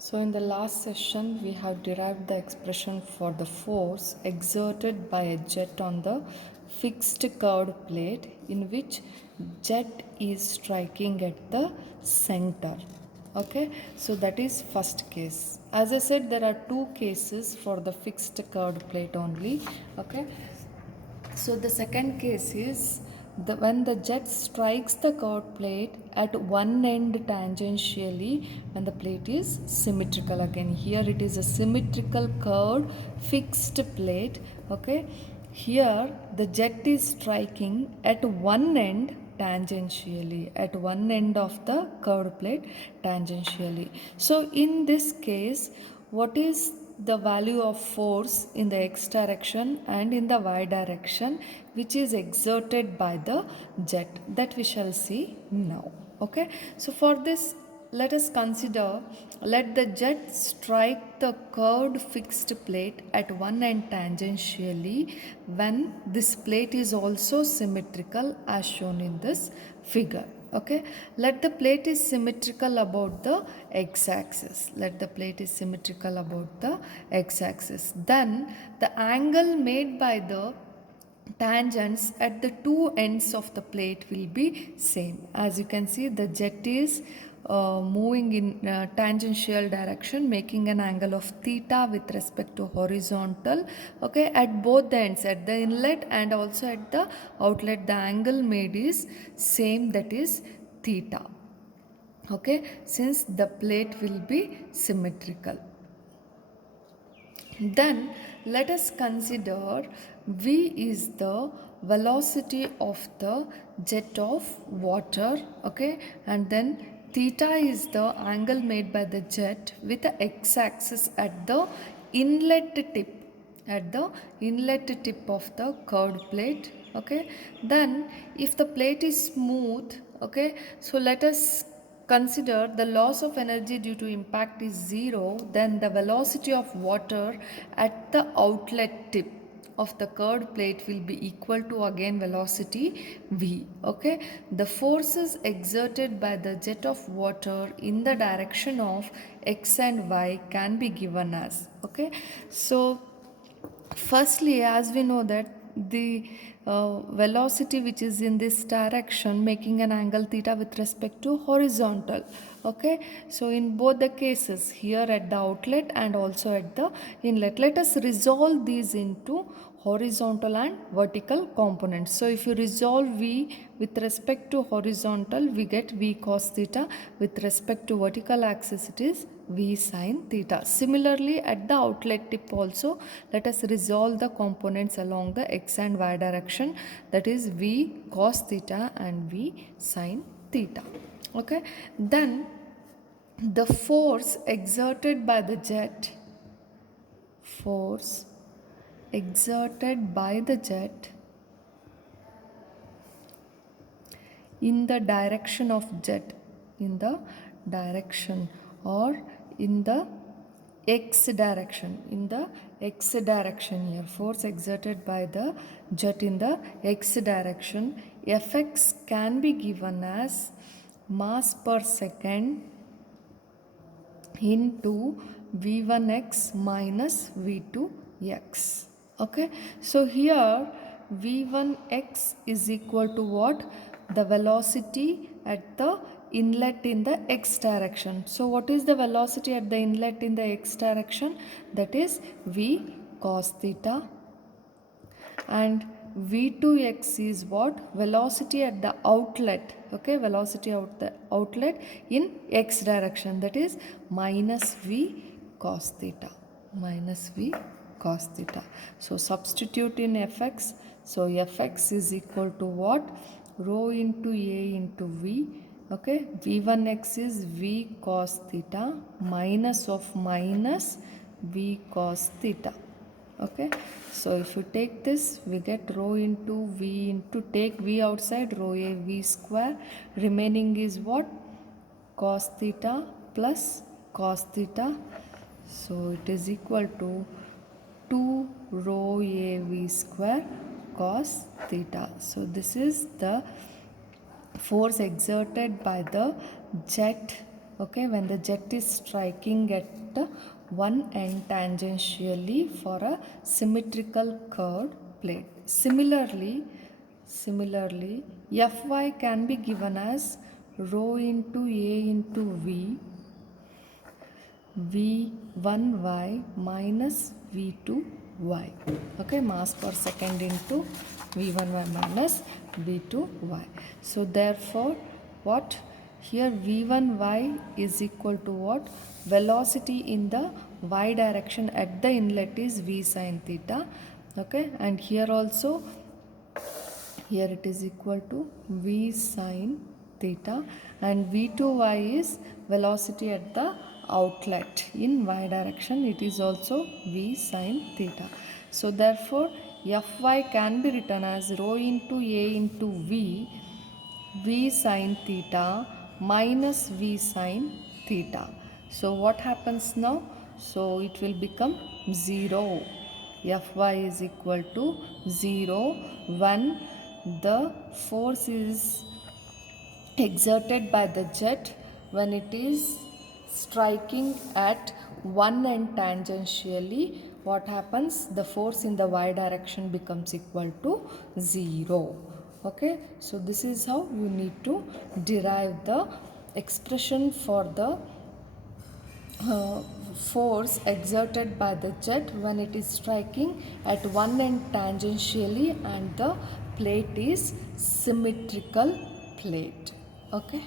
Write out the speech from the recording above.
So in the last session we have derived the expression for the force exerted by a jet on the fixed curved plate in which jet is striking at the center. Okay, so that is first case. As I said, there are two cases for the fixed curved plate only. Okay, so the second case is when the jet strikes the curved plate at one end tangentially when the plate is symmetrical. Again, here it is a symmetrical curved fixed plate. Okay, here the jet is striking at one end tangentially, at one end of the curved plate tangentially. So in this case, what is the value of force in the x direction and in the y direction which is exerted by the jet, that we shall see now. Okay, so for this let us consider, let the jet strike the curved fixed plate at one end tangentially when this plate is also symmetrical as shown in this figure. Okay, let the plate is symmetrical about the x-axis. Let the plate is symmetrical about the x-axis. Then the angle made by the tangents at the two ends of the plate will be same. As you can see, the jet is moving in tangential direction, making an angle of theta with respect to horizontal. Okay, at both the ends, at the inlet and also at the outlet, the angle made is same, that is theta. Okay, since the plate will be symmetrical. Then let us consider V is the velocity of the jet of water. Okay, and then theta is the angle made by the jet with the x-axis at the inlet tip, at the inlet tip of the curved plate. Okay, then if the plate is smooth, okay, so let us consider the loss of energy due to impact is zero, then the velocity of water at the outlet tip of the curved plate will be equal to again velocity v. Okay, the forces exerted by the jet of water in the direction of x and y can be given as, okay, so firstly, as we know that the velocity which is in this direction making an angle theta with respect to horizontal. Okay, so in both the cases, here at the outlet and also at the inlet, let us resolve these into horizontal and vertical components. So if you resolve v with respect to horizontal, we get v cos theta. With respect to vertical axis, it is v sin theta. Similarly, at the outlet tip also, let us resolve the components along the x and y direction, that is v cos theta and v sin theta. Okay, then the force exerted by the jet, force exerted by the jet in the direction of jet, in the direction or in the x direction, in the x direction here, force exerted by the jet in the x direction, Fx can be given as mass per second into v1x minus v2x. Okay, so here v1x is equal to what? The velocity at the inlet in the x direction. So what is the velocity at the inlet in the x direction? That is v cos theta. And v2x is what? Velocity at the outlet. Okay, velocity out the outlet in x direction, that is minus v cos theta, minus v cos theta. So substitute in fx. So fx is equal to what? Rho into a into v. Okay, v1x is v cos theta minus of minus v cos theta. Okay, so if you take this, we get rho into v into, take v outside, rho a v square, remaining is what? Cos theta plus cos theta. So it is equal to 2 rho a v square cos theta. So this is the force exerted by the jet Okay, when the jet is striking at one end tangentially for a symmetrical curved plate. Similarly, Fy can be given as rho into A into V1y minus V2y. Okay, mass per second into V1y minus V2y. So therefore, what? Here V1y is equal to what? Velocity in the y direction at the inlet is V sine theta. Okay, and here also, here it is equal to V sine theta, and V2y is velocity at the outlet in y direction, it is also V sine theta. So therefore Fy can be written as rho into A into V sine theta minus V sine theta. So what happens now? So it will become 0. Fy is equal to 0 when the force is exerted by the jet when it is striking at one end tangentially. What happens? The force in the y direction becomes equal to 0. Okay, so this is how you need to derive the expression for the uh, force exerted by the jet when it is striking at one end tangentially and the plate is symmetrical plate. Okay.